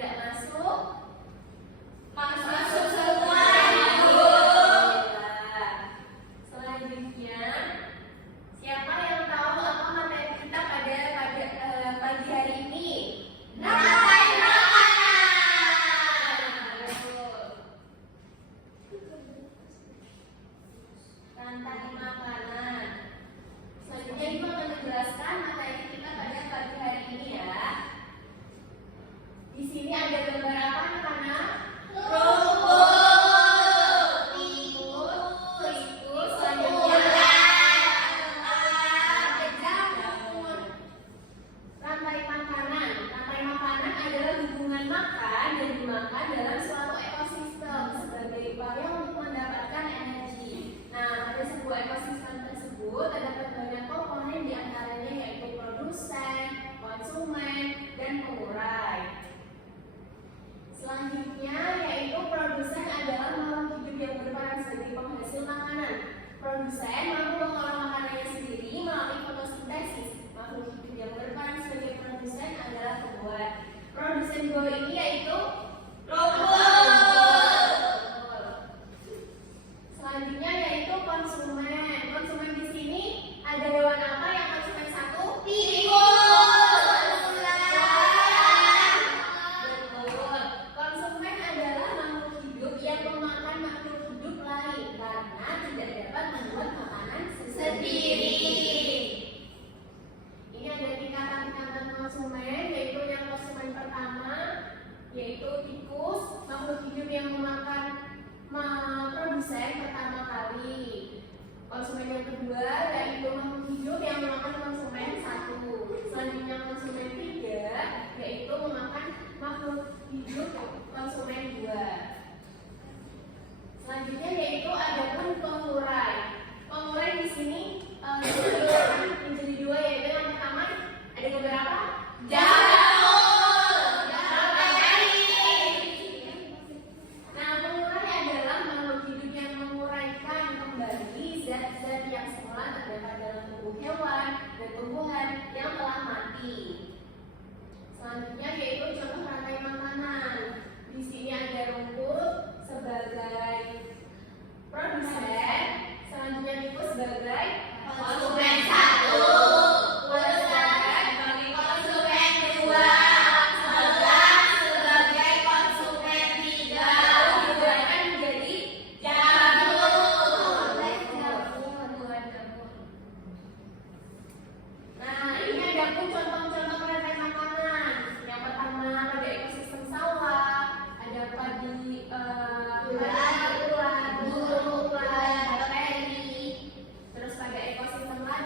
tidak masuk? Masuk semua, Ibu. Selanjutnya, siapa yang tahu apa materi kita pada pagi hari ini? Rantai makanan. Rantai makanan. Selanjutnya Ibu akan menjelaskan materi kita pada pagi hari ini ya. Di sini ada gambar apa anak-anak? Rumput. Tikus, selanjutnya jamur. Rantai makanan. Rantai makanan adalah hubungan makan dan dimakan dalam suatu ekosistem sebagai upaya untuk mendapatkan energi. Nah, pada sebuah ekosistem tersebut terdapat banyak komponen diantaranya yaitu produsen, konsumen, dan pengurai. Selanjutnya yaitu produsen adalah makhluk hidup yang berperan sebagai penghasil makanan. Produsen mampu mengolah makanannya sendiri melalui fotosintesis. Makhluk hidup yang berperan sebagai produsen adalah pembuat. Produsen buah ini yaitu selanjutnya yaitu konsumen. Konsumen di sini ada hewan apa yang konsumen satu? Betul. Konsumen adalah makhluk hidup yang memakan makhluk hidup lain karena tidak dapat membuat makanan sendiri. Ini ada tingkatan-tingkatan konsumen, yaitu yang konsumen pertama yaitu tikus, makhluk hidup yang memakan produsen pertama kali. Konsumen yang kedua yaitu makhluk hidup yang memakan konsumen satu. Selanjutnya konsumen tiga yaitu memakan makhluk hidup konsumen dua. Selanjutnya yaitu ada pengurai. Pengurai di sini menjadi dua, yaitu yang pertama ada beberapa Nah, pengurai adalah makhluk hidup yang menguraikan kembali zat-zat yang semula terdapat dalam tubuh hewan dan tumbuhan yang telah mati. Selanjutnya yaitu contoh rantai makanan. Di sini ada rumput sebagai produsen, selanjutnya tikus sebagai Konsumen satu. Konsumen dua. Serta sebagai konsumen tiga. dibuatkan menjadi Jamur. Nah, ini ada pun contoh-contoh rantai makanan. Yang pertama pada ekosistem sawah, ada padi, ulat, burung, bakteri. Terus pada ekosistem lain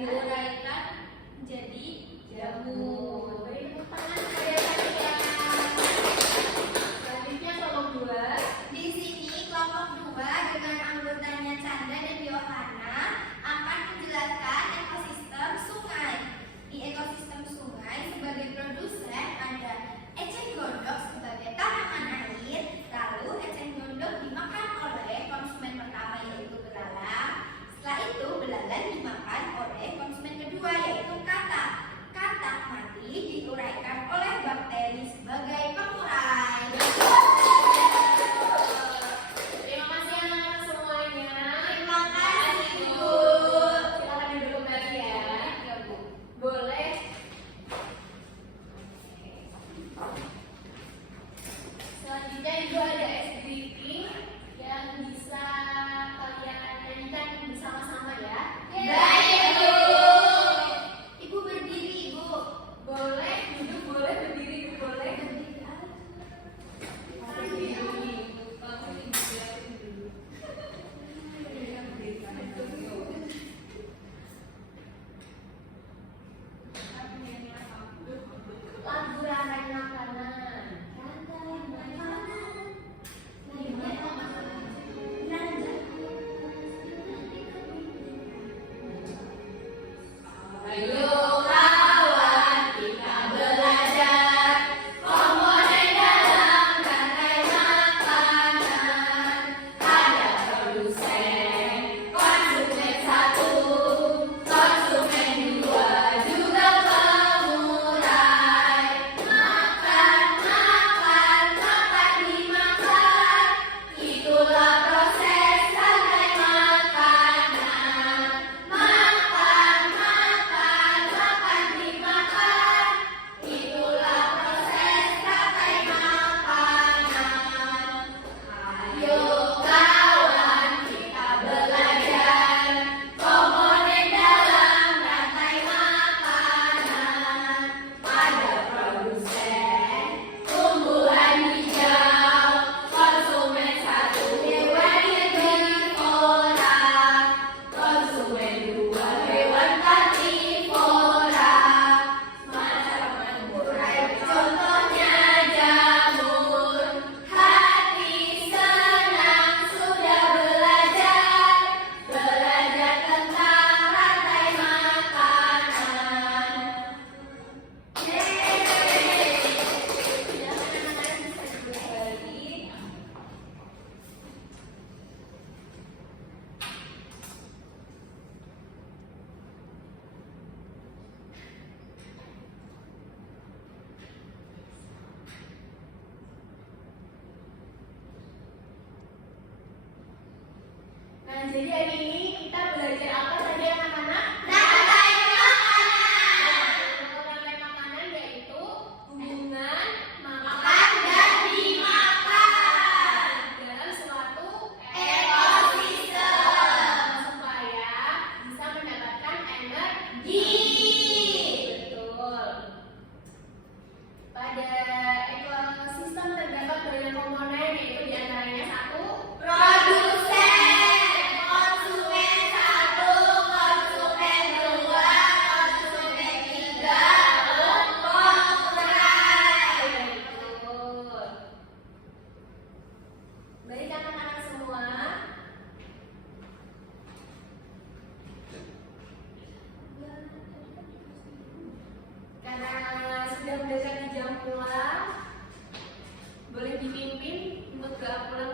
diuraikan menjadi jamur. Beri tepuk tangan adik-adik. Selanjutnya kelompok 2. Di sini kelompok 2 dengan anggotanya Chandra dan Yohana akan menjelaskan ekosistem sungai. Di ekosistem sungai sebagai produsen ada eceng gondok sebagai tanaman air, lalu eceng gondok dimakan oleh konsumen pertama yaitu belalang. Setelah itu belalang dimakan oleh konsumen kedua yaitu katak. Katak mati diuraikan oleh bakteri sebagai pengurai. Terima kasih anak-anak semuanya. Terima kasih, Bu. Silakan duduk kembali ya. Ya, Bu. Boleh. Selanjutnya Ibu ada SBP yang bisa kalian nyanyikan bersama-sama ya. Baik, Bu. Ibu berdiri, Ibu. Boleh duduk, boleh berdiri, boleh. Lagu rantai makanan. Ayo kawan, kita belajar komponen dalam rantai makanan. Ada produsen, konsumen 1, konsumen 2, juga pengurai. Makan, makan, makan dimakan. Itulah proses rantai makanan. Makan, makan, makan dimakan. Itulah proses rantai makanan. Ayo kawan, kita belajar komponen dalam rantai makanan. Ada produsen, tumbuhan hijau, konsumen 1, hewan herbivora, konsumen 2, hewan karnivora. Macam pengurai contohnya jamur. Hati senang sudah belajar tentang rantai makanan. Silakan anak-anak bisa duduk kembali. Nah, jadi hari ini kita belajar apa tadi anak-anak? Rantai makanan. Rantai makanan yaitu hubungan makan Makan dan dimakan. dalam suatu Ekosistem. supaya bisa mendapatkan energi. Betul. Pada ekosistem terdapat banyak komponen yaitu diantaranya 1. Produsen, konsumen 1, konsumen 2, konsumen 3, pengurai. Betul. Baik anak-anak semua. Karena sudah mendekati jam pulang, boleh dipimpin untuk ke pulang